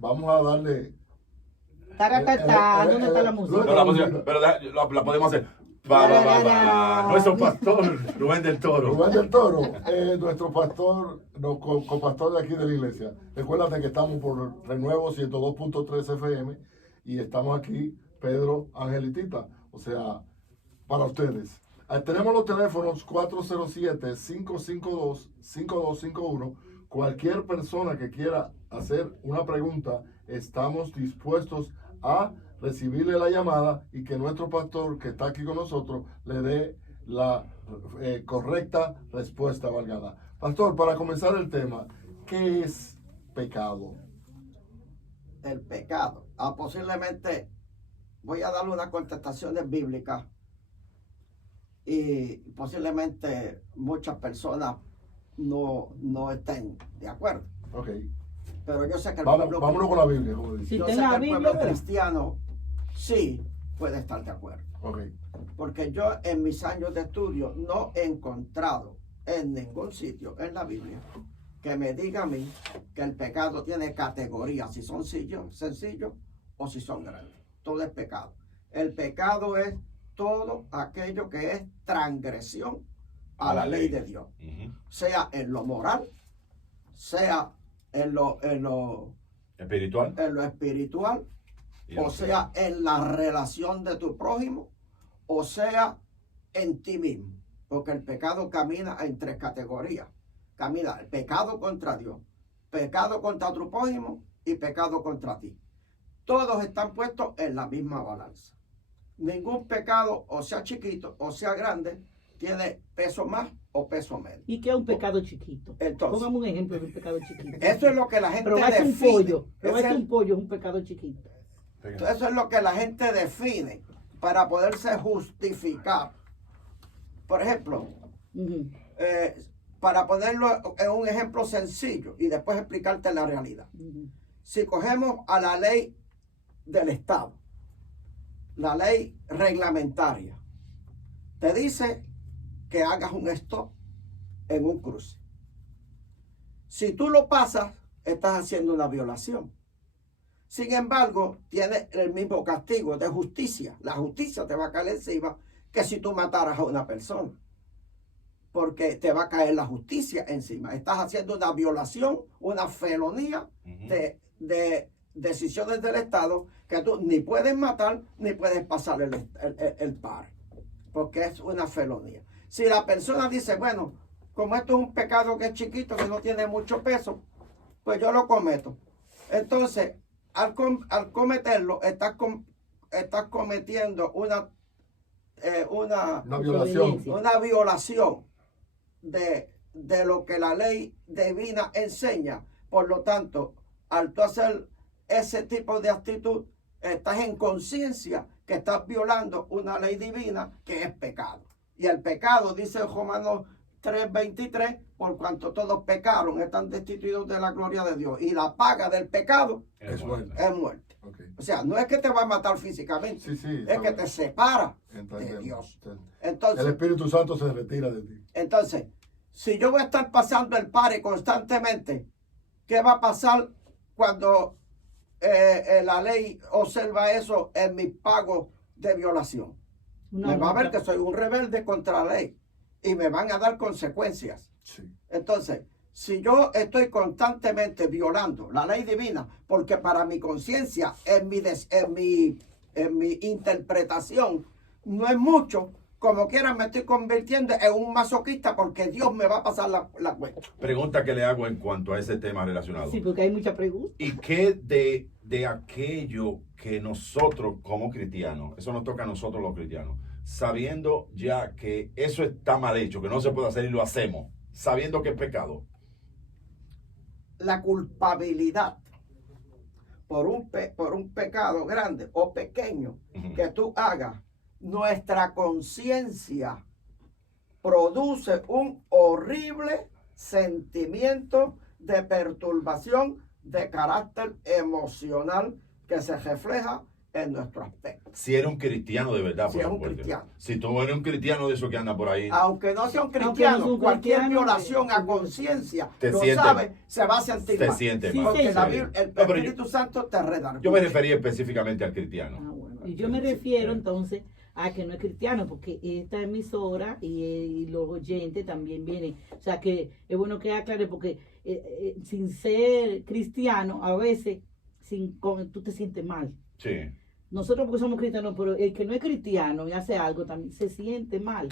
Vamos a darle. Taratata, ¿dónde está la música? No, la música, pero la podemos hacer. Nuestro pastor Rubén del Toro. Rubén del Toro, nuestro pastor, copastor de aquí de la iglesia. Recuérdate que estamos por Renuevo 102.3 FM y estamos aquí, Pedro, Angelitita. O sea, para ustedes. Tenemos los teléfonos 407-552-5251. Cualquier persona que quiera hacer una pregunta, estamos dispuestos a recibirle la llamada y que nuestro pastor que está aquí con nosotros le dé la correcta respuesta, valgada. Pastor, para comenzar el tema, ¿qué es pecado? El pecado. Posiblemente voy a darle unas contestaciones bíblicas y posiblemente muchas personas no estén de acuerdo. Ok. Pero yo sé que el vámonos con la Biblia, como dice. Sí. yo Tenga sé que el Biblia, pueblo ¿verdad? cristiano sí puede estar de acuerdo. Ok. Porque yo en mis años de estudio no he encontrado en ningún sitio en la Biblia que me diga a mí que el pecado tiene categorías, si son sencillos o si son grandes. Todo es pecado. El pecado es todo aquello que es transgresión a la ley de Dios. Sea en lo moral, sea en lo Espiritual. espiritual, Y o lo sea en la relación de tu prójimo, o sea en ti mismo. Porque el pecado camina en tres categorías. Camina el pecado contra Dios, pecado contra tu prójimo y pecado contra ti. Todos están puestos en la misma balanza. Ningún pecado, o sea chiquito o sea grande, tiene peso más o peso menos. ¿Y qué es un pecado chiquito? Entonces, Póngame un ejemplo de un pecado chiquito. eso es lo que la gente Robarse un define. pollo. Ese Robarse es- un pollo es un pecado chiquito. Eso es lo que la gente define para poderse justificar. Por ejemplo, Ujú. para ponerlo en un ejemplo sencillo y después explicarte la realidad. Ujú. Si cogemos a la ley del Estado, la ley reglamentaria, te dice que hagas un stop en un cruce. Si tú lo pasas, estás haciendo una violación. Sin embargo, tiene el mismo castigo de justicia. La justicia te va a caer encima que si tú mataras a una persona. Porque te va a caer la justicia encima. Estás haciendo una violación, una felonía de decisiones del Estado que tú ni puedes matar ni puedes pasar el par. Porque es una felonía. Si la persona dice, bueno, como esto es un pecado que es chiquito, que no tiene mucho peso, pues yo lo cometo. Entonces, al cometerlo, estás cometiendo una Violación. violación de lo que la ley divina enseña. Por lo tanto, al tú hacer ese tipo de actitud, estás en conciencia que estás violando una ley divina que es pecado. Y el pecado, dice Romanos 3:23, por cuanto todos pecaron, están destituidos de la gloria de Dios. Y la paga del pecado Es muerte. es muerte. Ok. O sea, no es que te va a matar físicamente, Sí, sí. es que te separa de Entendemos. Dios. El Entonces, Espíritu Santo se retira de ti. si yo voy a estar pasando el pare constantemente, ¿qué va a pasar cuando la ley observa eso en mis pagos de violación? Una Me va a ver multa. que soy un rebelde contra la ley y me van a dar consecuencias. Sí. Entonces, si yo estoy constantemente violando la ley divina, porque para mi conciencia, en mi interpretación, no es mucho, como quiera me estoy convirtiendo en un masoquista porque Dios me va a pasar la cuenta. Pregunta que le hago en cuanto a ese tema relacionado. Sí, porque hay muchas preguntas. ¿Y qué de aquello que nosotros como cristianos, eso nos toca a nosotros los cristianos, sabiendo ya que eso está mal hecho, que no se puede hacer y lo hacemos, sabiendo que es pecado? La culpabilidad por un pecado grande o pequeño que tú hagas, nuestra conciencia produce un horrible sentimiento de perturbación de carácter emocional que se refleja en nuestro aspecto. Si eres un cristiano de verdad, Si por es un supuesto. cristiano. Si tú eres un cristiano de esos que anda por ahí, Aunque no sea un Aunque cristiano, no sea un cualquier cristiano, violación a conciencia, te lo siente- sabe, se va a sentir te mal. sientes Sí, mal. Porque sí, la sí. Biblia- el No, pero Espíritu Santo te redarguye. yo me refería específicamente al cristiano. Ah, bueno. Y yo me refiero entonces a que no es cristiano, porque esta emisora y los oyentes también vienen. O sea que es bueno que aclare, porque sin ser cristiano, a veces tú te sientes mal. Sí. Nosotros porque somos cristianos, pero el que no es cristiano y hace algo también se siente mal,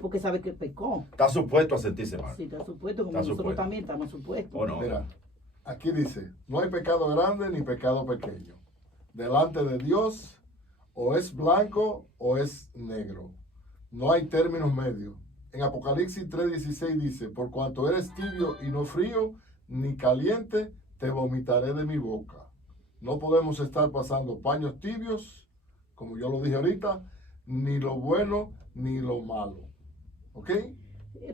porque sabe que pecó. Está supuesto a sentirse mal. Sí, está supuesto, como Está nosotros supuesto. también estamos supuestos. ¿O no? Mira, aquí dice, no hay pecado grande ni pecado pequeño. Delante de Dios, o es blanco o es negro. No hay términos medios. En Apocalipsis 3:16 dice, por cuanto eres tibio y no frío, ni caliente, te vomitaré de mi boca. No podemos estar pasando paños tibios, como yo lo dije ahorita, ni lo bueno ni lo malo. ¿Ok?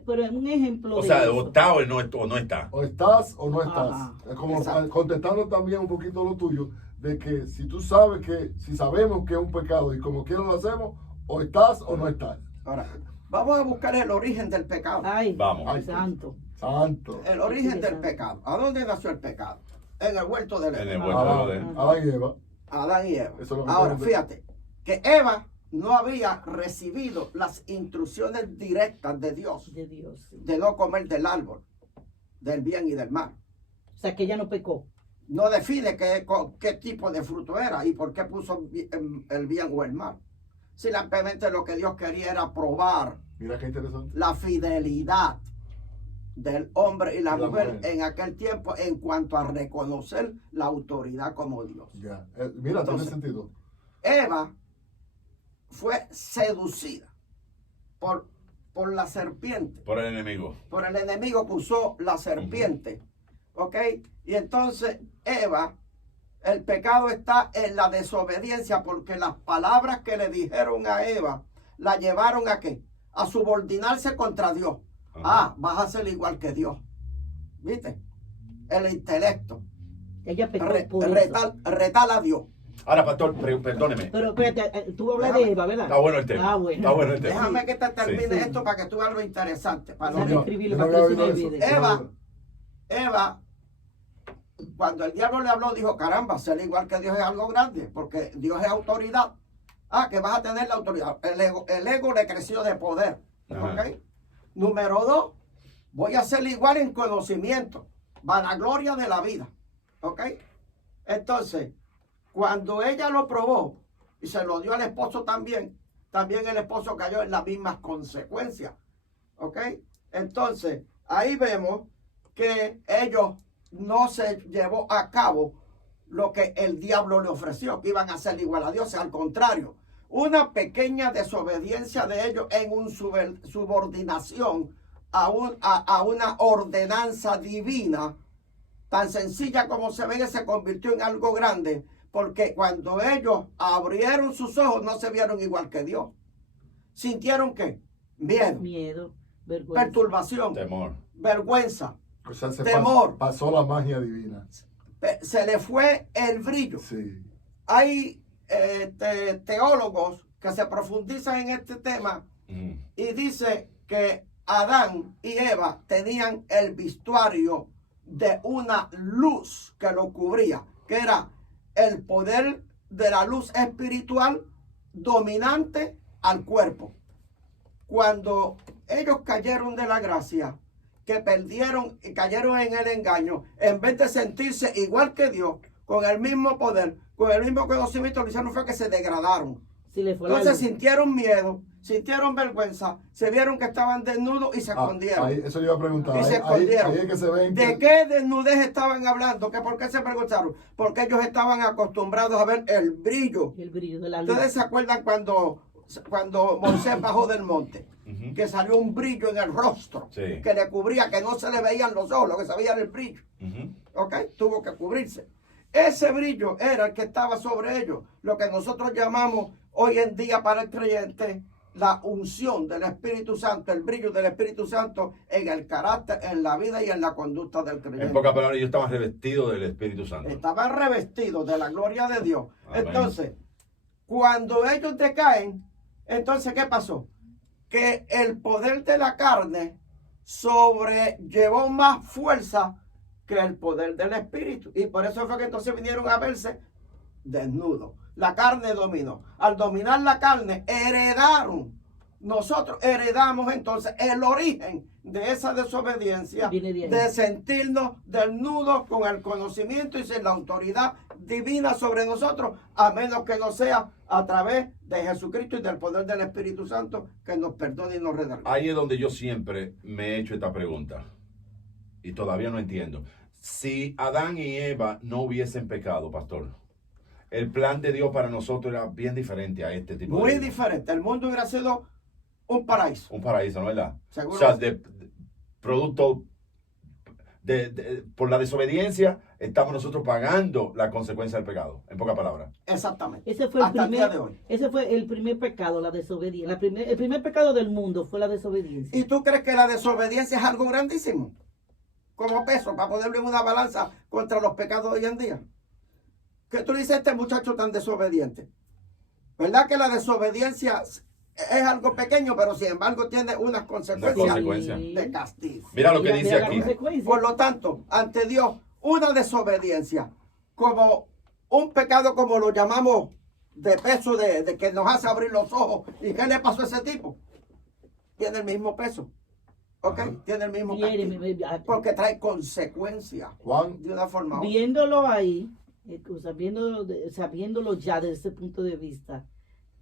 Pero es un ejemplo O de sea, eso. o está o no está. O estás o no estás. Ajá. Es como Exacto. contestando también un poquito lo tuyo, de que si tú sabes que, si sabemos que es un pecado y como quiera lo hacemos, o estás o no estás. Ahora, vamos a buscar el origen del pecado. Ay, Vamos. Ay, santo. Santo. El origen del pecado. ¿A dónde nació el pecado? En el huerto del En el Edén. huerto Adán, de Edén. Adán y Eva. Adán y Eva. Eso es lo que Ahora, tengo fíjate, que Eva no había recibido las instrucciones directas de Dios De Dios. Sí. de no comer del árbol, del bien y del mal. O sea que ella no pecó. No define qué tipo de fruto era y por qué puso el bien o el mal. Simplemente lo que Dios quería era probar Mira qué interesante. la fidelidad del hombre y la La mujer mujer. en aquel tiempo en cuanto a reconocer la autoridad como Dios. Ya. Mira, Entonces, tiene sentido. Eva fue seducida por la serpiente, Por el enemigo. por el enemigo que usó la serpiente. ¿Ok? Y entonces Eva, el pecado está en la desobediencia porque las palabras que le dijeron a Eva la llevaron a ¿qué? A subordinarse contra Dios. Ajá. Ah, vas a ser igual que Dios. ¿Viste? El intelecto. Ella pecó por eso. Retal a Dios. Ahora, pastor, perdóneme. Pero espérate, tú hablas Déjame. de Eva, ¿verdad? Está bueno el tema. Ah, bueno. Está bueno el tema. Déjame que te termine Sí. esto para que tú veas lo interesante. Para Déjame no- escribirlo yo no para que había se me oído olvide. eso. Eva, cuando el diablo le habló, dijo, caramba, ser igual que Dios es algo grande, porque Dios es autoridad. Ah, que vas a tener la autoridad. El ego le creció de poder. Ajá. ¿Ok? Número 2, voy a ser igual en conocimiento, vanagloria de la vida. ¿Ok? Entonces, cuando ella lo probó y se lo dio al esposo también el esposo cayó en las mismas consecuencias. ¿Ok? Entonces, ahí vemos que ellos no se llevó a cabo lo que el diablo le ofreció, que iban a ser igual a Dios. Al contrario, una pequeña desobediencia de ellos en una subordinación a una ordenanza divina, tan sencilla como se ve, se convirtió en algo grande, porque cuando ellos abrieron sus ojos no se vieron igual que Dios. ¿Sintieron qué? Miedo, Miedo, vergüenza. perturbación, Temor. vergüenza. O sea, se Temor. pasó la magia divina. Se le fue el brillo. Sí. Hay teólogos que se profundizan en este tema Ujú. y dice que Adán y Eva tenían el vestuario de una luz que lo cubría, que era el poder de la luz espiritual dominante al cuerpo. Cuando ellos cayeron de la gracia, que perdieron y cayeron en el engaño, en vez de sentirse igual que Dios, con el mismo poder, con el mismo conocimiento, lo que hicieron fue que se degradaron. Sí, le fue la Entonces luz. sintieron miedo, sintieron vergüenza, se vieron que estaban desnudos y se escondieron. Eso yo iba a preguntar. Y se Ahí escondieron. es que se ven. ¿De qué desnudez estaban hablando? ¿Por qué se preguntaron? Porque ellos estaban acostumbrados a ver el brillo. El brillo de la luz. ¿Ustedes se acuerdan cuando Moisés bajó del monte? Ujú. Que salió un brillo en el rostro, Sí. que le cubría, que no se le veían los ojos, lo que se veía era el brillo. Ujú. ¿Ok? Tuvo que cubrirse. Ese brillo era el que estaba sobre ellos, lo que nosotros llamamos hoy en día para el creyente la unción del Espíritu Santo, el brillo del Espíritu Santo en el carácter, en la vida y en la conducta del En creyente. pocas palabras, yo estaba revestido del Espíritu Santo. Estaban revestidos de la gloria de Dios. Amén. Entonces, Cuando ellos decaen, entonces, ¿qué pasó? Que el poder de la carne sobrellevó más fuerza que el poder del espíritu. Y por eso fue que entonces vinieron a verse desnudos. La carne dominó. Al dominar la carne, nosotros heredamos entonces el origen de esa desobediencia, Viene de ahí. de sentirnos desnudos con el conocimiento y sin la autoridad divina sobre nosotros, a menos que no sea a través de Jesucristo y del poder del Espíritu Santo que nos perdone y nos redarguye. Ahí es donde yo siempre me he hecho esta pregunta y todavía no entiendo. Si Adán y Eva no hubiesen pecado, pastor, el plan de Dios para nosotros era bien diferente a este tipo Muy de vida. diferente. El mundo hubiera sido un paraíso. Un paraíso, ¿no es verdad? Seguro. O sea, producto por la desobediencia, estamos nosotros pagando la consecuencia del pecado, en pocas palabras. Exactamente. Ese fue el Hasta el día primer, de hoy. ese fue el primer pecado, la desobediencia. El primer pecado del mundo fue la desobediencia. ¿Y tú crees que la desobediencia es algo grandísimo? Como peso para ponerlo en una balanza contra los pecados de hoy en día. ¿Qué tú dices a este muchacho tan desobediente? ¿Verdad que la desobediencia es algo pequeño, pero sin embargo tiene unas consecuencias consecuencia. de castigo? Mira lo que Mira, dice mira la aquí. consecuencia. Por lo tanto, ante Dios, una desobediencia como un pecado como lo llamamos de peso, de que nos hace abrir los ojos. ¿Y qué le pasó a ese tipo? Tiene el mismo peso. ¿Ok? Ajá. Tiene el mismo Viene, castigo. Porque trae consecuencias Juan, de una forma u otra. viéndolo ahí, sabiéndolo ya desde ese punto de vista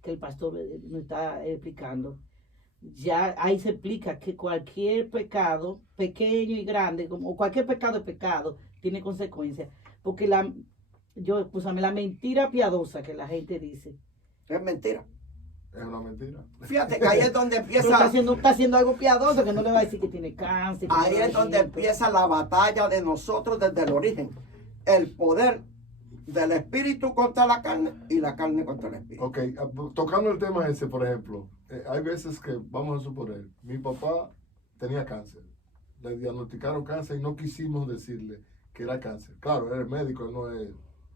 que el pastor nos está explicando, ya ahí se explica que cualquier pecado, pequeño y grande, como cualquier pecado es pecado, tiene consecuencias. Porque la mentira piadosa que la gente dice, Es mentira. es una mentira. Fíjate que ahí es donde pero está empieza, haciendo algo piadoso, que no le va a decir que tiene cáncer. que no ahí le va a es decir donde esto. empieza la batalla de nosotros desde el origen. El poder del espíritu contra la carne y la carne contra el espíritu. Ok, tocando el tema ese, por ejemplo, hay veces que, vamos a suponer, mi papá tenía cáncer, le diagnosticaron cáncer y no quisimos decirle que era cáncer. Claro, él es médico, él no es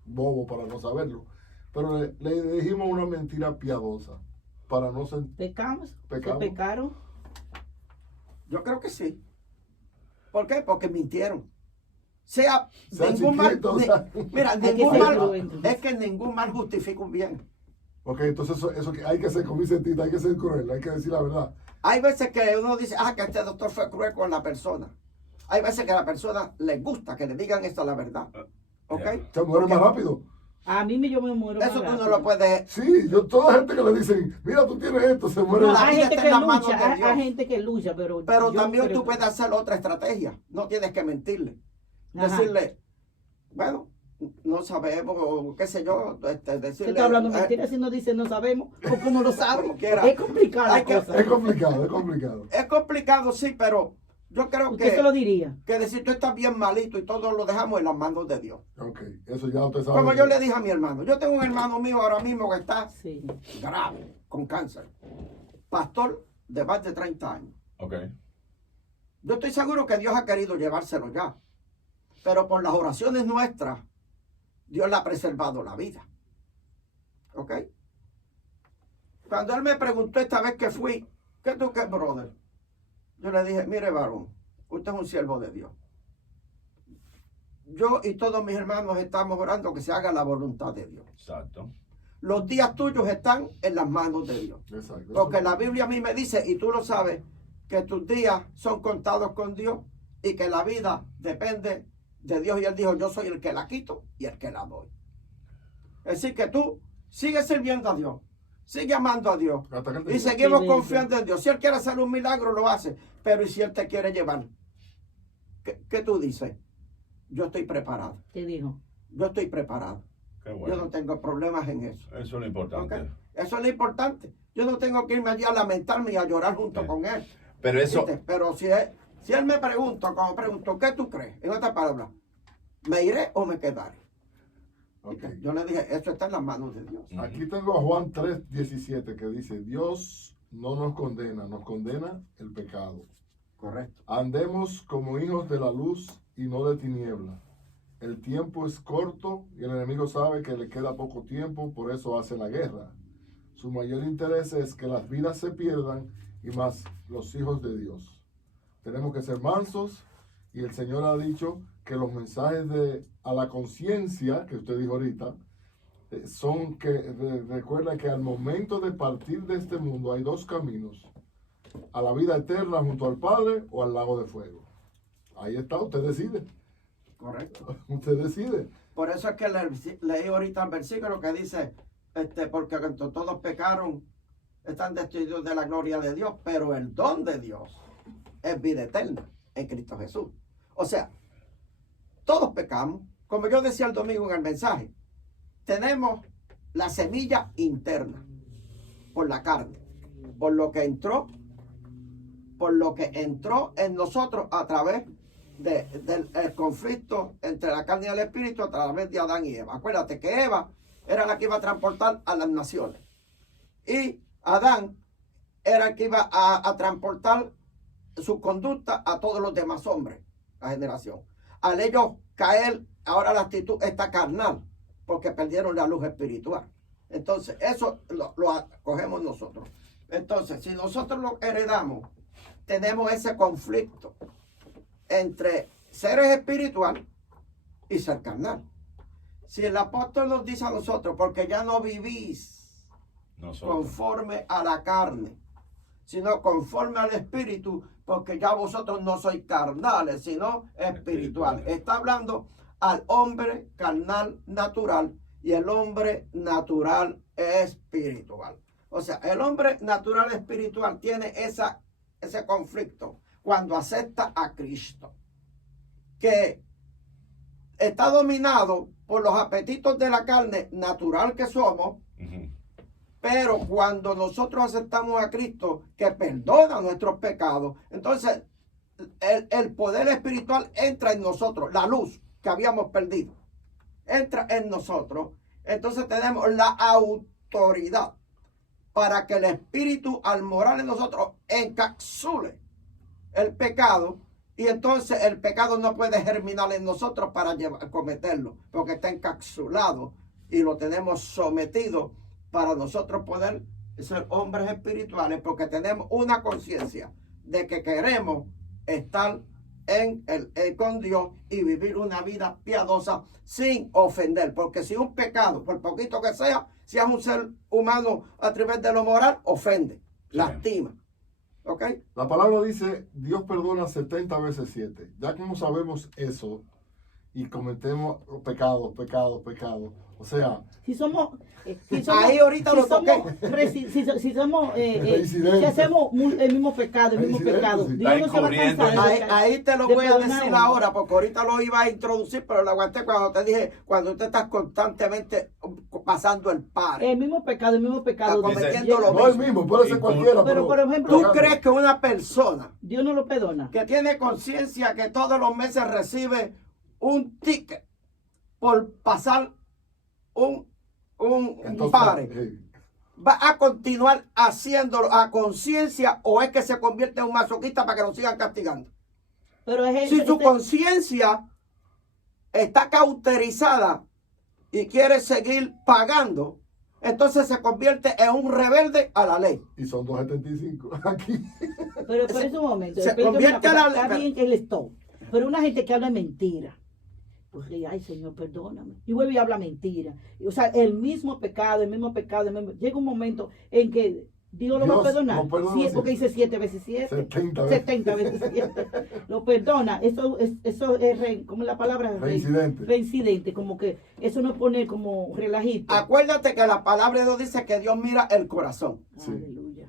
bobo para no saberlo, pero le dijimos una mentira piadosa para no sentir. Pecamos, Pecamos. se pecaron. Yo creo que sí. ¿Por qué? Porque mintieron. Sea chiquito, mira, Hay que ningún ser mal, cruento. es que ningún mal justifica un bien. Ok, entonces eso que hay que ser como Vicentita, hay que ser cruel, hay que decir la verdad. Hay veces que uno dice, que este doctor fue cruel con la persona. Hay veces que a la persona le gusta que le digan esto la verdad. ¿Ok? Se muere más rápido. A mí yo me muero. Eso más tú no rápido. lo puedes. Sí, toda la gente que le dicen, mira, tú tienes esto, se muere. No, La hay vida gente está que en las manos lucha, de Dios. hay gente que lucha, pero Pero yo también creo tú puedes hacer otra estrategia. No tienes que mentirle. Ajá. Decirle, bueno, no sabemos, o qué sé yo. ¿Qué Decirle, está hablando mentira si no dice no sabemos? ¿O cómo lo sabe? Como quiera. Es complicado la Hay que- cosa. Es complicado, es complicado. Es complicado, sí, pero yo creo ¿Usted se lo diría? que decir tú estás bien malito y todo lo dejamos en las manos de Dios. Ok, eso ya usted sabe. Como yo le dije a mi hermano, yo tengo un hermano mío ahora mismo que está Sí. grave, con cáncer. Pastor de más de 30 años. Ok. Yo estoy seguro que Dios ha querido llevárselo ya. Pero por las oraciones nuestras, Dios le ha preservado la vida. ¿Ok? Cuando él me preguntó esta vez que fui, ¿qué tú qué, brother? Yo le dije, mire, varón, usted es un siervo de Dios. Yo y todos mis hermanos estamos orando que se haga la voluntad de Dios. Exacto. Los días tuyos están en las manos de Dios. Exacto. Porque la Biblia a mí me dice, y tú lo sabes, que tus días son contados con Dios y que la vida depende de Dios. Y Él dijo, yo soy el que la quito y el que la doy. Es decir, que tú sigues sirviendo a Dios, sigue amando a Dios Hasta que él te y diga. seguimos Sí, confiando en Dios. Si Él quiere hacer un milagro, lo hace. Pero ¿y si Él te quiere llevar? ¿Qué tú dices? Yo estoy preparado. ¿Qué dijo? Yo estoy preparado. Qué Yo no bueno. tengo problemas en eso. Eso es lo importante. ¿Ok? Eso es lo importante. Yo no tengo que irme allí a lamentarme y a llorar junto Sí. con Él. Pero eso, ¿Viste? Pero si él me pregunta, como pregunto, ¿qué tú crees? En otras palabras, ¿me iré o me quedaré? Ok. Yo le dije, eso está en las manos de Dios. Aquí tengo a Juan 3:17 que dice, Dios no nos condena, nos condena el pecado. Correcto. Andemos como hijos de la luz y no de tiniebla. El tiempo es corto y el enemigo sabe que le queda poco tiempo, por eso hace la guerra. Su mayor interés es que las vidas se pierdan y más los hijos de Dios. Tenemos que ser mansos y el Señor ha dicho que los mensajes a la conciencia, que usted dijo ahorita, son que recuerda que al momento de partir de este mundo hay dos caminos: a la vida eterna junto al Padre o al lago de fuego. Ahí está, usted decide. Correcto. Usted decide. Por eso es que leí ahorita el versículo que dice, porque cuando todos pecaron, están destituidos de la gloria de Dios, pero el don de Dios es vida eterna en Cristo Jesús. O sea, todos pecamos. Como yo decía el domingo en el mensaje, tenemos la semilla interna por la carne, por lo que entró en nosotros a través del conflicto entre la carne y el espíritu a través de Adán y Eva. Acuérdate que Eva era la que iba a transportar a las naciones y Adán era el que iba a transportar su conducta a todos los demás hombres, la generación. Al ellos caer, ahora la actitud está carnal, porque perdieron la luz espiritual. Entonces, eso lo cogemos nosotros. Entonces, si nosotros lo heredamos, tenemos ese conflicto entre seres espiritual y ser carnal. Si el apóstol nos dice a nosotros, porque ya no vivís conforme a la carne, sino conforme al espíritu, porque ya vosotros no sois carnales, sino espirituales. Está hablando al hombre carnal natural y el hombre natural espiritual. O sea, el hombre natural espiritual tiene ese conflicto cuando acepta a Cristo, que está dominado por los apetitos de la carne natural que somos. Pero cuando nosotros aceptamos a Cristo, que perdona nuestros pecados, entonces el poder espiritual entra en nosotros, la luz que habíamos perdido, entra en nosotros. Entonces tenemos la autoridad para que el espíritu al morar en nosotros encapsule el pecado, y entonces el pecado no puede germinar en nosotros para cometerlo, porque está encapsulado y lo tenemos sometido para nosotros poder ser hombres espirituales, porque tenemos una conciencia de que queremos estar con Dios y vivir una vida piadosa sin ofender. Porque si un pecado, por poquito que sea, si es un ser humano a través de lo moral, ofende, lastima. ¿Ok? La palabra dice, Dios perdona 70 veces 7. Ya como sabemos eso y cometemos pecados. O sea, si somos ahí ahorita si lo toqué. Si hacemos el mismo pecado, Dios no se va a cansar. Ahí te lo voy a decir ahora, porque ahorita lo iba a introducir, pero lo aguanté cuando te dije, cuando usted está constantemente pasando el par. El mismo pecado. Cometiendo lo no el mismo, puede ser cualquiera. Pero por ejemplo, ¿tú crees que una persona Dios no lo perdona? Que tiene conciencia que todos los meses recibe un ticket por pasar un padre, va a continuar haciéndolo a conciencia, o es que se convierte en un masoquista para que lo sigan castigando? Pero si su conciencia está cauterizada y quiere seguir pagando, entonces se convierte en un rebelde a la ley. Y son 275 aquí. Pero por ese momento se convierte a la ley. Está bien que él stop, pero una gente que habla mentira, pues ay Señor, perdóname, y vuelve y habla mentira. O sea, el mismo pecado. Llega un momento en que Dios lo va a perdonar. Porque dice 7 veces 7. 70 veces 7. Lo perdona. Eso es, ¿cómo es la palabra? Reincidente. Como que eso no pone como relajito. Acuérdate que la palabra de Dios dice que Dios mira el corazón. Sí. Aleluya.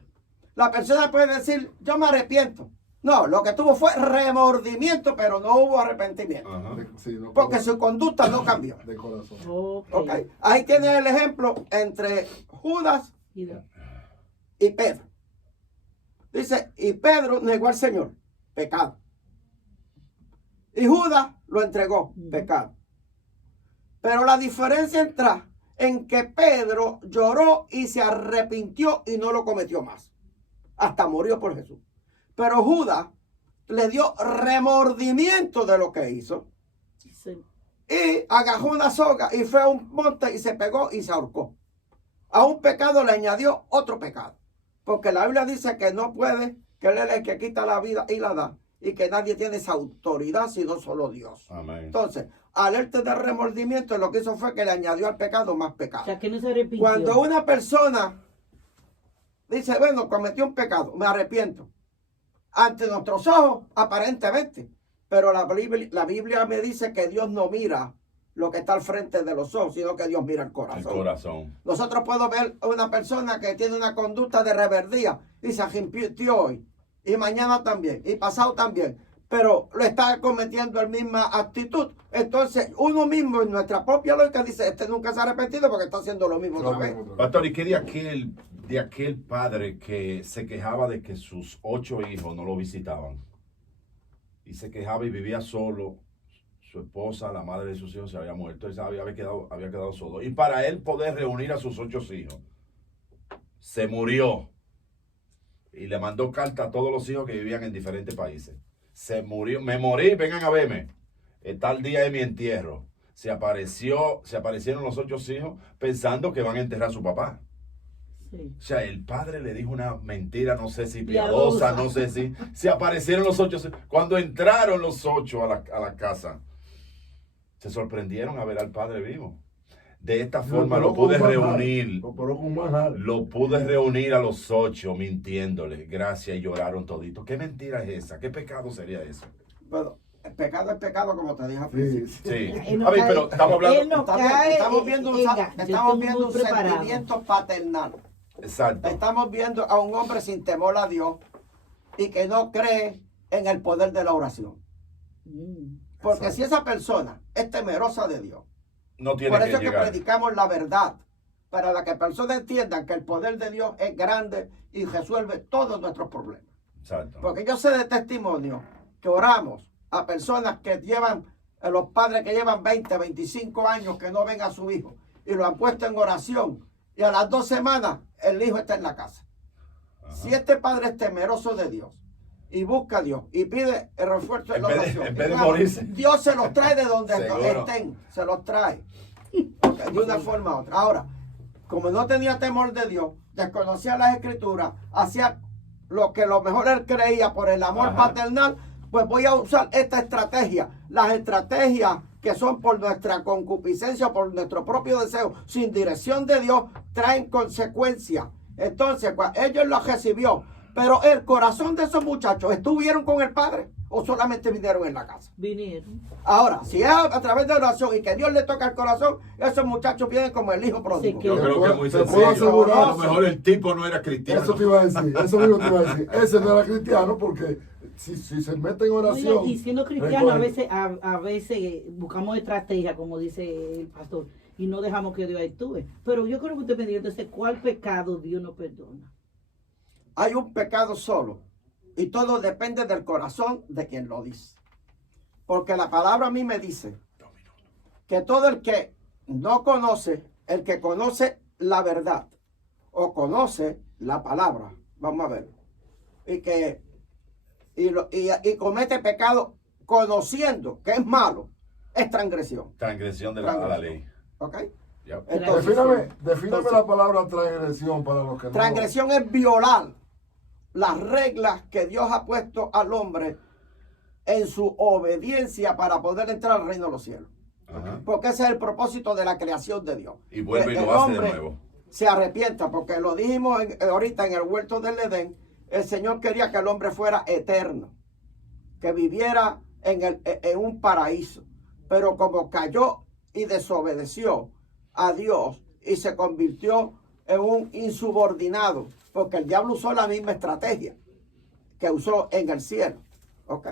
La persona puede decir, yo me arrepiento. No, lo que tuvo fue remordimiento, pero no hubo arrepentimiento. Sí, no, porque su conducta no cambió. De corazón. Okay. Ahí tienes el ejemplo entre Judas y Pedro. Dice, y Pedro negó al Señor, pecado. Y Judas lo entregó, pecado. Pero la diferencia entra en que Pedro lloró y se arrepintió y no lo cometió más. Hasta murió por Jesús. Pero Judas le dio remordimiento de lo que hizo. Sí. Y agarró una soga y fue a un monte y se pegó y se ahorcó. a un pecado le añadió otro pecado. Porque la Biblia dice que no puede, que Él es el que quita la vida y la da. Y que nadie tiene esa autoridad sino solo Dios. Amén. Entonces, al él tener remordimiento, lo que hizo fue que le añadió al pecado más O pecado. sea, que no se arrepintió. Cuando una persona dice, bueno, cometí un pecado, me arrepiento. Ante nuestros ojos, aparentemente. Pero la Biblia me dice que Dios no mira lo que está al frente de los ojos, sino que Dios mira el corazón. El corazón. Nosotros podemos ver a una persona que tiene una conducta de rebeldía y se arrepintió hoy, y mañana también, y pasado también, pero lo está cometiendo la misma actitud. Entonces, uno mismo en nuestra propia lógica dice, este nunca se ha arrepentido porque está haciendo lo mismo otra vez. Pastor, ¿y qué de aquel padre que se quejaba de que sus 8 hijos no lo visitaban? Y se quejaba y vivía solo. Su esposa, la madre de sus hijos, se había muerto. Él había quedado solo. Y para él poder reunir a sus 8 hijos, se murió. Y le mandó carta a todos los hijos que vivían en diferentes países. Se murió. Me morí, vengan a verme. Tal día de mi entierro. Se aparecieron los 8 hijos pensando que van a enterrar a su papá. Sí. O sea, el padre le dijo una mentira, no sé si piadosa, no sé si. Se aparecieron los 8. Cuando entraron los 8 a la casa, se sorprendieron a ver al padre vivo. De esta forma lo pude reunir. Lo pude reunir a los 8 mintiéndole. Gracias, y lloraron toditos. ¿Qué mentira es esa? ¿Qué pecado sería eso? Bueno, el pecado es pecado, como te dije al principio. Sí. Él no A ver, cae- pero estamos hablando. él no Estamos, cae, estamos viendo un, venga, yo estamos estoy viendo muy un preparado. sentimiento paternal. Exacto. Estamos viendo a un hombre sin temor a Dios y que no cree en el poder de la oración. Porque Exacto. si esa persona es temerosa de Dios, No tiene por que eso es que llegar. predicamos la verdad, para que personas entiendan que el poder de Dios es grande y resuelve todos nuestros problemas. Exacto. Porque yo sé de testimonio que oramos a personas que llevan, a los padres que llevan 20, 25 años que no ven a su hijo y lo han puesto en oración y a las 2 semanas el hijo está en la casa. Ajá. Si este padre es temeroso de Dios y busca a Dios y pide el refuerzo de la oración, en vez de claro, morirse. Dios se los trae de donde Seguro. estén, se los trae de una forma u otra. Ahora, como no tenía temor de Dios, desconocía las escrituras, hacía lo que lo mejor él creía por el amor Ajá. paternal, pues voy a usar esta estrategia. Las estrategias que son por nuestra concupiscencia, por nuestro propio deseo, sin dirección de Dios, traen consecuencias. Entonces, ellos lo recibió, pero el corazón de esos muchachos, ¿estuvieron con el padre o solamente vinieron en la casa? Vinieron. Ahora, si es a través de oración y que Dios le toca el corazón, esos muchachos vienen como el hijo pródigo. Sí, Yo creo que es muy Te puedo sencillo. asegurar- A lo mejor el tipo no era cristiano. Eso te iba a decir, eso mismo te iba a decir. Ese no era cristiano porque si se mete en oración. Oiga, y siendo cristiano, recuerda, a veces buscamos estrategia, como dice el pastor, y no dejamos que Dios actúe. Pero yo creo que usted me dijo, entonces, ¿cuál pecado Dios no perdona? Hay un pecado solo y todo depende del corazón de quien lo dice. Porque la palabra a mí me dice que todo el que no conoce, el que conoce la verdad o conoce la palabra, vamos a ver, y comete pecado conociendo que es malo, es transgresión. Transgresión de la ley. ¿Ok? Ya. Entonces, defíname entonces, la palabra transgresión para los que no. transgresión es violar las reglas que Dios ha puesto al hombre en su obediencia para poder entrar al reino de los cielos. Ajá. Porque ese es el propósito de la creación de Dios. Y vuelve y Que lo el hace de hombre nuevo. se arrepienta, porque lo dijimos ahorita en el huerto del Edén, el Señor quería que el hombre fuera eterno, que viviera en un paraíso. Pero como cayó y desobedeció a Dios y se convirtió en un insubordinado, porque el diablo usó la misma estrategia que usó en el cielo, ¿ok?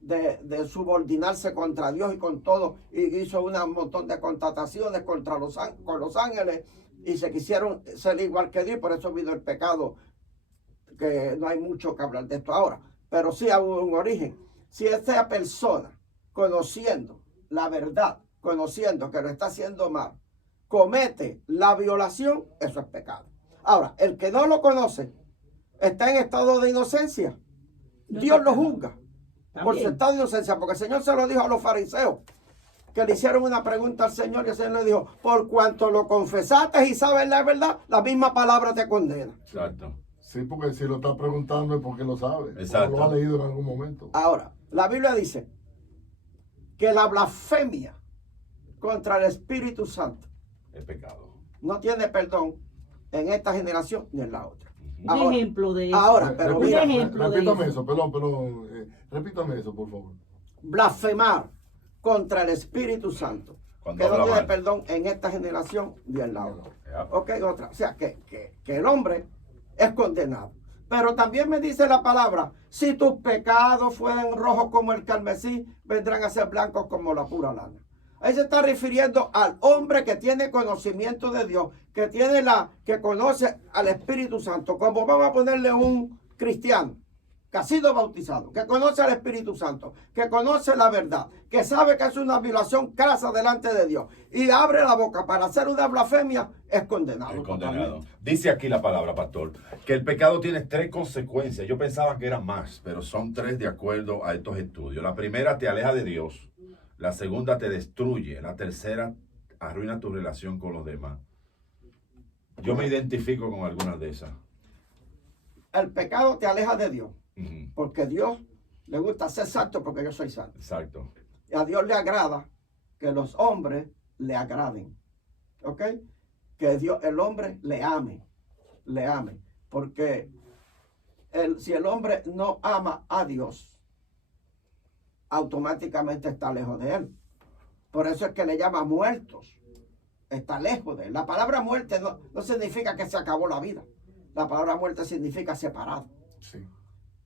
De subordinarse contra Dios y con todo, y hizo un montón de contrataciones contra con los ángeles, y se quisieron ser igual que Dios, por eso vino el pecado, que no hay mucho que hablar de esto ahora, pero sí hay un origen. Si esa persona, conociendo la verdad, conociendo que lo está haciendo mal, comete la violación, eso es pecado. Ahora, el que no lo conoce está en estado de inocencia. No Dios está lo pecado. juzga por su También. estado de inocencia, porque el Señor se lo dijo a los fariseos. que le hicieron una pregunta al Señor y el Señor le dijo, por cuanto lo confesaste y sabes la verdad, la misma palabra te condena. Exacto. Sí, porque si lo está preguntando es porque lo sabe. Exacto. O lo ha leído en algún momento. Ahora, la Biblia dice que la blasfemia contra el Espíritu Santo Es pecado. no tiene perdón en esta generación ni en la otra. Un Ahora, ejemplo de eso. ahora, pero un mira, ejemplo de repítame eso. eso, perdón. Repítame eso, por favor. blasfemar contra el Espíritu Santo, Cuando que no habla tiene mal. perdón en esta generación ni en la otra. Ya. Ok, otra. O sea, que el hombre es condenado. Pero también me dice la palabra, si tus pecados fueran rojos como el carmesí, vendrán a ser blancos como la pura lana. Ahí se está refiriendo al hombre que tiene conocimiento de Dios, que conoce al Espíritu Santo, como vamos a ponerle un cristiano que ha sido bautizado, que conoce al Espíritu Santo, que conoce la verdad, que sabe que es una violación crasa delante de Dios y abre la boca para hacer una blasfemia, es condenado. El condenado. totalmente. Dice aquí la palabra, pastor, que el pecado tiene 3 consecuencias. Yo pensaba que eran más, pero son 3 de acuerdo a estos estudios. La primera te aleja de Dios. La segunda te destruye. La tercera arruina tu relación con los demás. Yo me identifico con algunas de esas. El pecado te aleja de Dios, Ujú. porque Dios le gusta ser santo porque yo soy santo. Exacto. Y a Dios le agrada que los hombres le agraden. ¿Ok? Que el hombre le ame. Porque si el hombre no ama a Dios, automáticamente está lejos de él. Por eso es que le llama muertos. Está lejos de él. La palabra muerte no significa que se acabó la vida. La palabra muerte significa separado. Sí.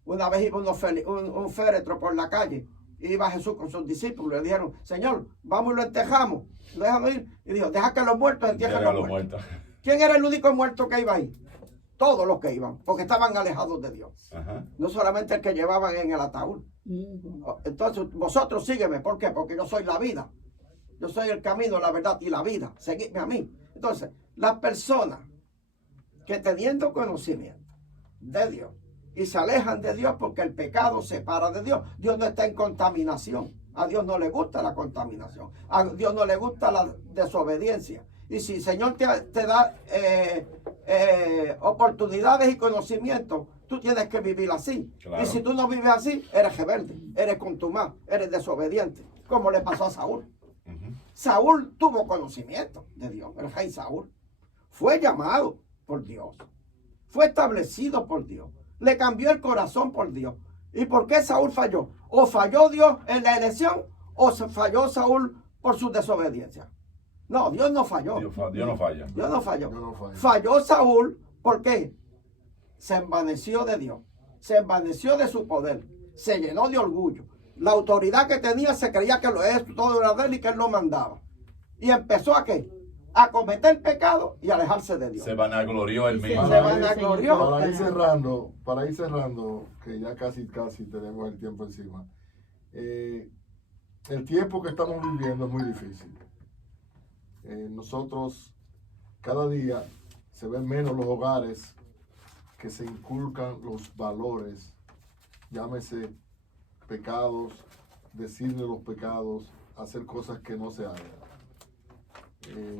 Una vez iba un féretro por la calle. Iba Jesús con sus discípulos. Le dijeron, Señor, vamos y lo entejamos. Lo dejan ir. Y dijo, deja que los muertos entierren a Entrega a los los muertos. muertos. ¿Quién era el único muerto que iba ahí? Todos los que iban, porque estaban alejados de Dios. Ajá. No solamente el que llevaban en el ataúd. Ujú. Entonces, vosotros sígueme. ¿Por qué? Porque yo soy la vida. Yo soy el camino, la verdad y la vida. Seguidme a mí. Entonces, las personas que teniendo conocimiento de Dios y se alejan de Dios porque el pecado separa de Dios. Dios no está en contaminación. A Dios no le gusta la contaminación. A Dios no le gusta la desobediencia. Y si el Señor te da oportunidades y conocimientos, tú tienes que vivir así. Claro. Y si tú no vives así, eres rebelde, eres contumaz, eres desobediente, como le pasó a Saúl. Ujú. Saúl tuvo conocimiento de Dios, el rey Saúl. Fue llamado por Dios, fue establecido por Dios, le cambió el corazón por Dios. ¿Y por qué Saúl falló? O falló Dios en la elección, o falló Saúl por su desobediencia. No, Dios no falló. Dios no falla. Dios no falló. Dios no falla. Falló Saúl, ¿por qué? Se envaneció de Dios, se envaneció de su poder, se llenó de orgullo. La autoridad que tenía se creía que todo era de él y que él lo mandaba. Y empezó a ¿qué? A cometer pecado y alejarse de Dios. Se vanaglorió el Sí, mismo. Se vanaglorió. Para ir cerrando, que ya casi tenemos el tiempo encima. El tiempo que estamos viviendo es muy difícil. Nosotros, cada día, se ven menos los hogares que se inculcan los valores, llámese pecados, decirle los pecados, hacer cosas que no se hagan.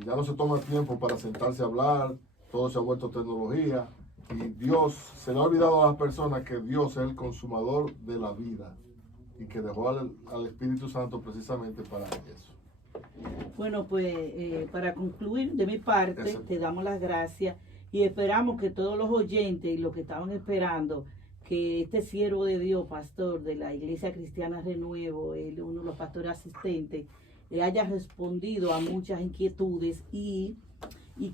Ya no se toma tiempo para sentarse a hablar, todo se ha vuelto tecnología y Dios, se le ha olvidado a las personas que Dios es el consumador de la vida y que dejó al Espíritu Santo precisamente para eso. Bueno, pues para concluir de mi parte, Eso. te damos las gracias y esperamos que todos los oyentes y los que estaban esperando que este siervo de Dios, pastor de la Iglesia Cristiana Renuevo, uno de los pastores asistentes, le haya respondido a muchas inquietudes y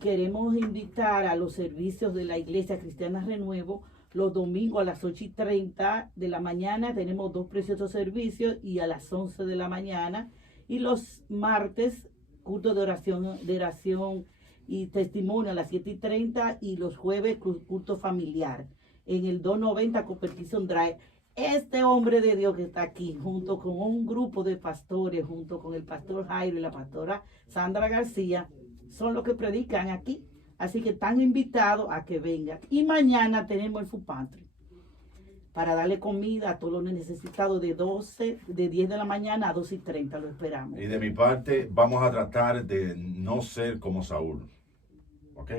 queremos invitar a los servicios de la Iglesia Cristiana Renuevo. Los domingos a las 8:30 de la mañana tenemos 2 preciosos servicios y a las 11 de la mañana. Y los martes, culto de oración y testimonio a las 7:30 y los jueves, culto familiar en el 290 Competition Drive. Este hombre de Dios que está aquí, junto con un grupo de pastores, junto con el pastor Jairo y la pastora Sandra García, son los que predican aquí. Así que están invitados a que vengan. Y mañana tenemos el Food Pantry. para darle comida a todos los necesitados de 10 de la mañana a 2:30, lo esperamos. Y de mi parte, vamos a tratar de no ser como Saúl. ¿Ok?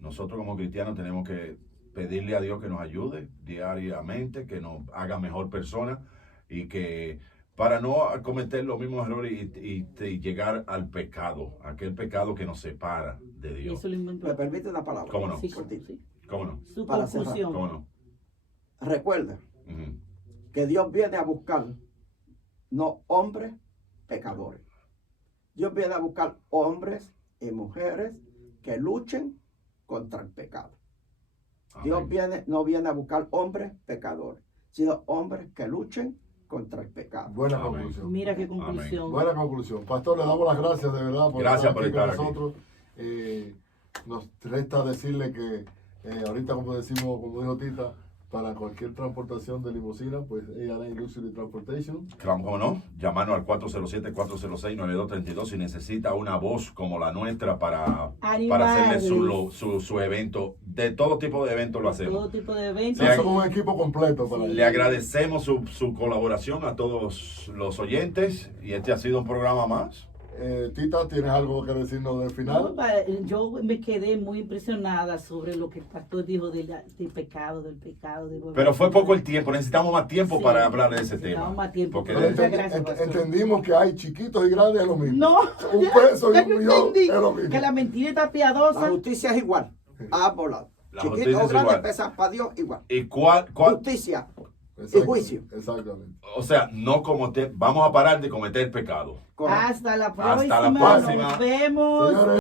Nosotros como cristianos tenemos que pedirle a Dios que nos ayude diariamente, que nos haga mejor persona y que para no cometer los mismos errores y llegar al pecado, aquel pecado que nos separa de Dios. Eso lo ¿Me inventó. permite una palabra? ¿Cómo no? Sí, Cortito. sí. ¿Cómo no? Su Para cerrar. conclusión. ¿Cómo no? Recuerda Ujú. que Dios viene a buscar no hombres pecadores. Dios viene a buscar hombres y mujeres que luchen contra el pecado. Dios Amén. no viene a buscar hombres pecadores, sino hombres que luchen contra el pecado. Buena Amén. conclusión. Mira qué conclusión. Buena conclusión. Pastor, le damos las gracias de verdad por Gracias estar por aquí estar con aquí. nosotros. Nos resta decirle que ahorita, como decimos, como dijo Tita, para cualquier transportación de limusina, pues A&A Luxury Transportation. Claro, ¿cómo no? Llamarnos al 407-406-9232 si necesita una voz como la nuestra para hacerle su evento. De todo tipo de eventos lo Todo hacemos. tipo de eventos. Ya somos un equipo completo para Le agradecemos su colaboración a todos los oyentes y este ha sido un programa más. Tita, ¿tienes algo que decirnos del final? Yo me quedé muy impresionada sobre lo que el pastor dijo del pecado, de volver Pero fue a- poco el tiempo, necesitamos más tiempo Sí, para hablar de ese necesitamos tema. más tiempo. Porque Pero Muchas gracias, pastor. entendimos que hay chiquitos y grandes es lo mismo. No, Un peso y ya un yo millón entendí es lo mismo. que la mentira está La piadosa. justicia es igual, a ambos lados. La Chiquitos justicia o es grandes igual. pesan para Dios igual. ¿Y cuál? Justicia. Exacto, juicio. Exactamente. O sea, no vamos a parar de cometer pecado. Correcto. Hasta la próxima. Hasta la próxima. Nos vemos. Señores,